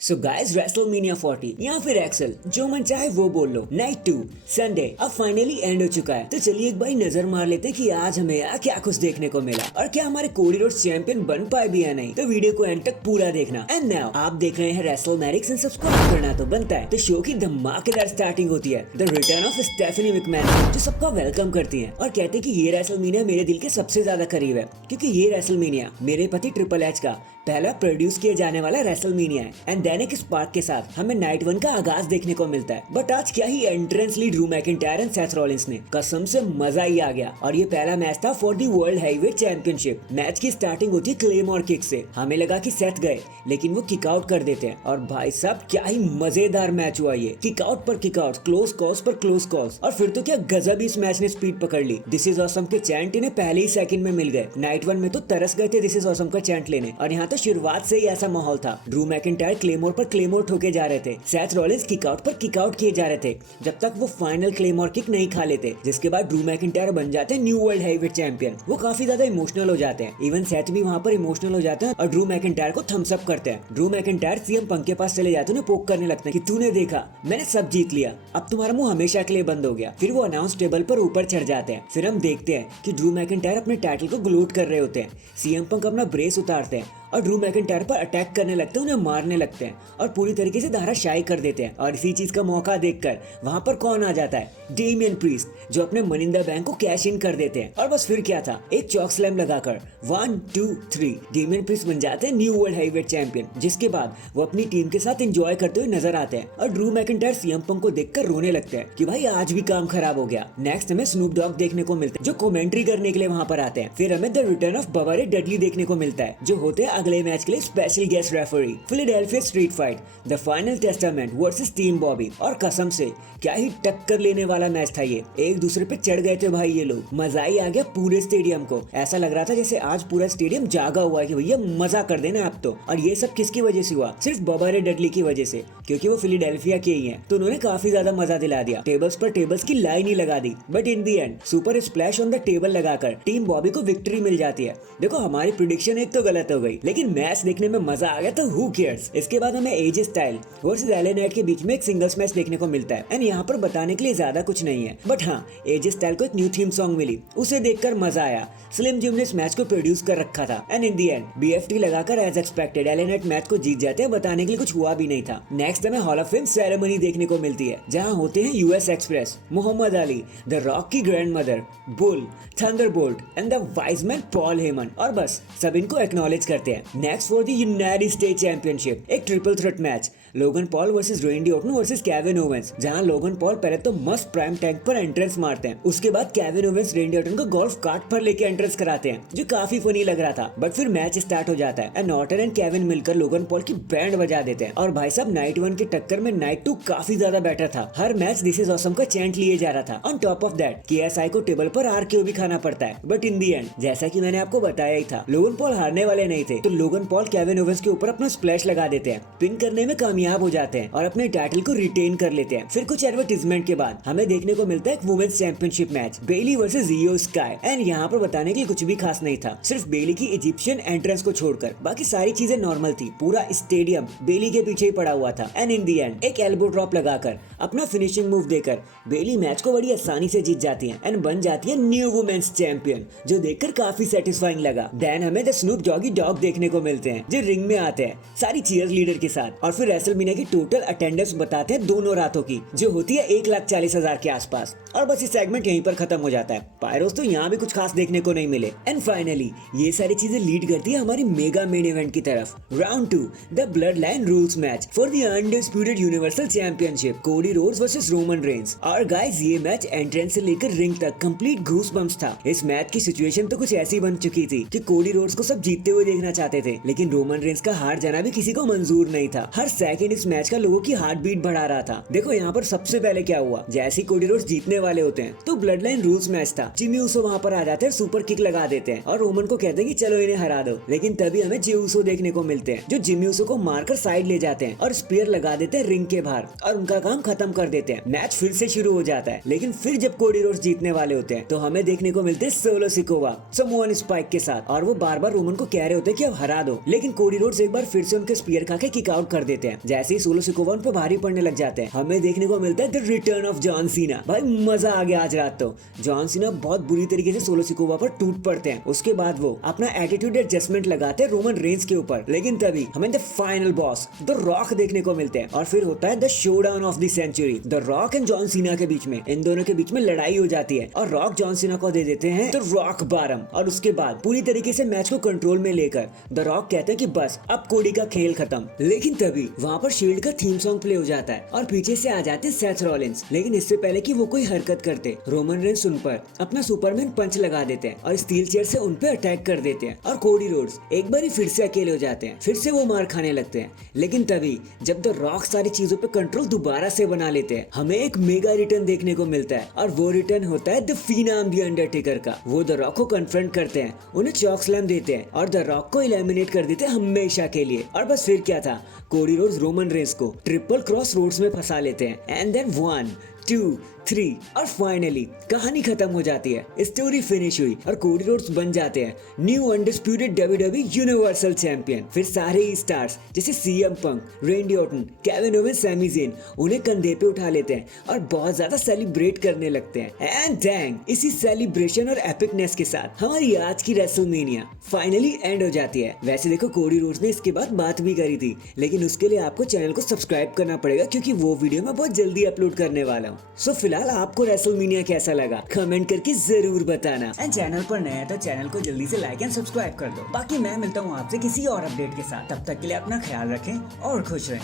So guys WrestleMania 40 या फिर Excel जो मन चाहे वो बोल लो। नाइट 2 संडे अब फाइनली एंड हो चुका है, तो चलिए एक बार नजर मार लेते कि आज हमें क्या कुछ देखने को मिला और क्या हमारे कोडी रोड्स चैंपियन बन पाए भी या नहीं। तो वीडियो को एंड तक पूरा देखना। एंड नाउ आप देख रहे हैं रेसलमेनिक्स एंड सब्सक्राइब करना तो बनता है। तो शो की धमाकेदार स्टार्टिंग होती है the return of Stephanie McMahon, जो सबका वेलकम करती है और कहते हैं कि ये रेसलमेनिया मेरे दिल के सबसे ज्यादा करीब है, क्योंकि ये रेसलमेनिया मेरे पति ट्रिपल एच का पहला प्रोड्यूस किया जाने वाला रेसलमेनिया है। एंड देन एक स्पार्क के साथ हमें नाइट 1 का आगाज देखने को मिलता है। बट आज क्या ही एंट्रेंस ली Drew McIntyre and Seth Rollins ने, कसम से मजा ही आ गया। और ये पहला मैच था for the world heavyweight championship. Match की स्टार्टिंग होती है क्लेमोर किक से। हमें लगा कि सेथ गए, लेकिन वो किक आउट कर देते हैं। और भाई साहब क्या ही मजेदार मैच हुआ ये, किक आउट पर किक आउट, क्लोज कॉल्स पर क्लोज कॉल्स। और फिर तो क्या गजब इस मैच ने स्पीड पकड़ ली। दिस इज ऑसम के चैंट इन्हें पहले ही सेकंड में मिल गए। नाइट 1 में तो तरस गए थे दिस इज ऑसम का चैंट लेने, और यहाँ तो शुरुआत से ही ऐसा माहौल था। ड्रू मैकिंटायर क्लेमोर पर क्लेमोर ठोके जा रहे थे, सेथ रॉलिंस किक आउट पर किक आउट किए जा रहे थे, जब तक वो फाइनल क्लेमोर किक नहीं खा लेते, जिसके बाद ड्रू मैकिंटायर बन जाते हैं न्यू वर्ल्ड हैवीवेट चैंपियन। वो काफी ज्यादा इमोशनल हो जाते हैं, इवन सेथ भी वहाँ पर इमोशनल हो जाते हैं और ड्रू मैकिंटायर को थम्स अप करते हैं। ड्रू मैकिंटायर सीएम पंक के पास चले जाते हैं, पोक करने लगते हैं कि तूने देखा मैंने सब जीत लिया, अब तुम्हारा मुंह हमेशा के लिए बंद हो गया। फिर वो अनाउंस टेबल पर ऊपर चढ़ जाते हैं। फिर हम देखते हैं कि ड्रू मैकिंटायर अपने टाइटल को ग्लोट कर रहे होते हैं। सीएम पंक अपना ब्रेस उतारते हैं और ड्रू मैकिंटायर पर अटैक करने लगते हैं, उन्हें मारने लगते हैं और पूरी तरीके से धाराशायी कर देते हैं। और इसी चीज का मौका देखकर वहां पर कौन आ जाता है, डेमियन प्रीस्ट, जो अपने मनी इन द बैंक को कैश इन कर देते हैं। और बस फिर क्या था, एक चॉक स्लैम लगाकर 1 2 3 डेमियन प्रीस्ट बन जाते हैं न्यू वर्ल्ड हैवीवेट चैंपियन। जिसके बाद वो अपनी टीम के साथ एंजॉय करते हुए नजर आते हैं और ड्रू मैकिंटायर सीएम पंक को देखकर रोने लगते हैं कि भाई आज भी काम खराब हो गया। नेक्स्ट हमें स्नूप डॉग देखने को मिलते हैं, जो कमेंट्री करने के लिए वहां पर आते हैं। फिर हमें द रिटर्न ऑफ बबा रे डडली देखने को मिलता है, जो होते हैं अगले मैच के लिए special guest referee. Philadelphia street fight the final testament versus team Bobby. और कसम से क्या ही टक्कर लेने वाला मैच था ये, एक दूसरे पे चढ़ गए थे भाई ये लोग। मजा ही आ गया पूरे स्टेडियम को, ऐसा लग रहा था जैसे आज पूरा स्टेडियम जागा हुआ है कि भैया मजा कर देना आप तो। और ये सब किसकी वजह से हुआ, सिर्फ बबा रे डडली की वजह से, क्योंकि वो फिलाडेल्फिया के ही हैं, तो उन्होंने काफी ज्यादा मजा दिला दिया। टेबल्स पर टेबल्स की लाइन ही लगा दी, but in the end super splash on the table लगाकर टीम बॉबी को विक्ट्री मिल जाती है। देखो हमारी प्रेडिक्शन एक तो गलत हो गई, लेकिन मैच देखने में मजा आ गया, तो हु केयर्स। इसके बाद हमें एजे स्टाइल वर्सेस एले नाइट के बीच में एक सिंगल्स मैच देखने को मिलता है। एंड यहाँ पर बताने के लिए ज्यादा कुछ नहीं है, बट हाँ एजे स्टाइल को एक न्यू थीम सॉन्ग मिली, उसे देखकर मजा आया। स्लिम जिम ने इस मैच को प्रोड्यूस कर रखा था। And in the end BFT लगाकर as expected LA Knight match को जीत जाते हैं, बताने के लिए कुछ हुआ भी नहीं था। नेक्स्ट हमें हॉल ऑफ फेम सेरेमनी देखने को मिलती है, जहाँ होते हैं US Express, Muhammad Ali, the Rock की grandmother, Bull, Thunderbolt and the wise man Paul Heyman, और बस सब इनको एक्नॉलेज करते हैं। Next for the United States championship एक triple threat match, Logan Paul versus Randy Orton versus Kevin Owens, जहां Logan Paul पहले तो मस्त प्राइम टैंक पर एंट्रेंस मारते हैं, उसके बाद केविन ओवेंस रेंडी ऑर्टन को गोल्फ कार्ट पर लेके एंट्रेंस कराते हैं, जो काफी फनी लग रहा था। बट फिर मैच स्टार्ट हो जाता है एंड ऑर्टन एंड केविन मिलकर लोगन पॉल की बैंड बजा देते हैं। और भाई साहब नाइट 1 की टक्कर में नाइट 2 काफी ज्यादा बेटर था। हर मैच दिस इज ऑसम का चैंट लिए जा रहा था। On top of that KSI को टेबल पर आरकेओ भी खाना पड़ता है। बट इन दी एंड जैसा कि मैंने आपको बताया ही था, लोगन पॉल हारने वाले नहीं थे, तो लोगन पॉल केविन ओवेंस के ऊपर अपना स्प्लैश लगा देते हैं, पिन करने में कामयाब हो जाते हैं और अपने टाइटल को रिटेन कर लेते हैं। फिर कुछ एडवर्टाइजमेंट के बाद हमें देखने को मिलता है एक वुमेन्स चैंपियनशिप मैच, बेली वर्सेस इयो स्काई। एंड यहाँ पर बताने के लिए कुछ भी खास नहीं था, सिर्फ बेली की इजिप्शियन एंट्रेंस को छोड़कर बाकी सारी चीजें नॉर्मल थी। पूरा स्टेडियम बेली के पीछे ही पड़ा हुआ था। एंड इन दी एंड एक एल्बो ड्रॉप लगाकर अपना फिनिशिंग मूव देकर बेली मैच को बड़ी आसानी से जीत जाती है एंड बन जाती है न्यू वुमेन्स चैंपियन, जो देखकर काफी सेटिस्फाइंग लगा। देन हमें द स्नूप डॉगी डॉग देखने को मिलते हैं, जो रिंग में आते हैं सारी चीयर्स लीडर के साथ। और फिर रेसलमेनिया की टोटल अटेंडेंस बताते हैं दोनों रातों की, जो होती है 1,40,000 के आसपास। और बस ये सेगमेंट यहीं पर खत्म हो जाता है। पायरोस तो यहाँ भी कुछ खास देखने को नहीं मिले। एंड फाइनली ये सारी चीजें लीड करती है हमारी मेगा मेन इवेंट की तरफ, round 2 the blood line rules match for the undisputed universal championship, Cody Rhodes versus Roman Reigns. और गाइस ये मैच एंट्रेंस से लेकर रिंग तक कंप्लीट घूस बम्स था। इस मैच की सिचुएशन तो कुछ ऐसी बन चुकी थी कि कोडी रोड्स को सब जीतते हुए देखना चाहते थे, लेकिन रोमन रेंस का हार जाना भी किसी को मंजूर नहीं था। हर सेकंड इस मैच का लोगों की हार्ट बीट बढ़ा रहा था। देखो यहाँ पर सबसे पहले क्या हुआ, जैसे ही कोडी रोड्स जीतने वाले होते हैं तो ब्लड लाइन रूल्स मैच था, जिमी ऊसो वहाँ पर आ जाते हैं, सुपर किक लगा देते हैं और रोमन को कहते हैं कि चलो इन्हें हरा दो। लेकिन तभी हमें जे ऊसो देखने को मिलते हैं, जो जिमी ऊसो को मारकर साइड ले जाते हैं और स्पीयर लगा देते हैं रिंग के बाहर और उनका काम खत्म कर देते हैं। मैच फिर से शुरू हो जाता है, लेकिन फिर जब कोडी रोड्स जीतने वाले होते हैं तो हमें देखने को मिलते हैं सोलो सिकोवा समोअन स्पाइक के साथ, और वो बार बार रोमन को कह रहे होते हैं कि अब हरा दो, लेकिन कोडी रोड्स एक बार फिर से उनके स्पीयर खा के किक आउट कर देते हैं। जैसे ही सोलो सिकोवा उन पे भारी पड़ने लग जाते हैं, हमें देखने को मिलता है the return of John Cena. भाई मजा आ गया आज रात तो। जॉन सीना बहुत बुरी तरीके से सोलो सिकोवा पर टूट पड़ते हैं। उसके बाद वो अपना एटीट्यूड एडजस्टमेंट लगाते हैं रोमन रेंस के ऊपर, लेकिन तभी हमें the final boss the Rock देखने को मिलते हैं और फिर होता है the showdown of the century. The Rock and John Cena के बीच में, इन दोनों के बीच में लड़ाई हो जाती है और रॉक जॉन सीना को दे देते हैं द रॉक बारम। और उसके बाद पूरी तरीके से मैच को कंट्रोल में लेकर द रॉक कहते हैं कि बस अब कोडी का खेल खत्म। लेकिन तभी वहाँ पर शील्ड का थीम सॉन्ग प्ले हो जाता है और पीछे से आ जाते हैं सेथ रॉलिंस। लेकिन इससे पहले कि वो कोई हरकत करते, रोमन रेंस उन पर अपना सुपरमैन पंच लगा देते हैं और स्टील चेयर से उन पे अटैक कर देते हैं और कोडी रोड्स एक बार फिर से अकेले हो जाते हैं। फिर से वो मार खाने लगते हैं। लेकिन तभी जब द रॉक सारी चीजों पे कंट्रोल दोबारा से बना लेते हैं, हमें एक मेगा रिटर्न देखने को मिलता है और वो रिटर्न होता है द फिनाम द अंडरटेकर का। वो द रॉक को कन्फ्रंट करते हैं, उन्हें चॉक स्लैम देते हैं और द रॉक को एलिमिनेट कर देते हैं हमेशा के लिए। और बस फिर क्या था, कोडी रोड्स रोमन रेंस को ट्रिपल क्रॉस रोड्स में फंसा लेते हैं एंड देन 1 2 3 और फाइनली कहानी खत्म हो जाती है। स्टोरी फिनिश हुई और कोडी रोड्स बन जाते हैं new undisputed WWE universal champion. फिर सारे स्टार्स जैसे CM Punk, Randy Orton, Kevin Owens, Sami Zayn उन्हें कंधे पे उठा लेते हैं और बहुत ज्यादा सेलिब्रेट करने लगते हैं। एंड डैंग, इसी सेलिब्रेशन और एपिकनेस के साथ हमारी आज की रेसलमेनिया फाइनली एंड हो जाती है। वैसे देखो कोडी रोड्स ने इसके बाद बात भी करी थी, लेकिन उसके लिए आपको चैनल को सब्सक्राइब करना पड़ेगा क्योंकि वो वीडियो मैं बहुत जल्दी अपलोड करने वाला हूँ। सो फिलहाल आपको रेसलमेनिया कैसा लगा कमेंट करके जरूर बताना। एंड चैनल पर नया है तो चैनल को जल्दी से लाइक एंड सब्सक्राइब कर दो। बाकी मैं मिलता हूँ आपसे किसी और अपडेट के साथ, तब तक के लिए अपना ख्याल रखें और खुश रहें।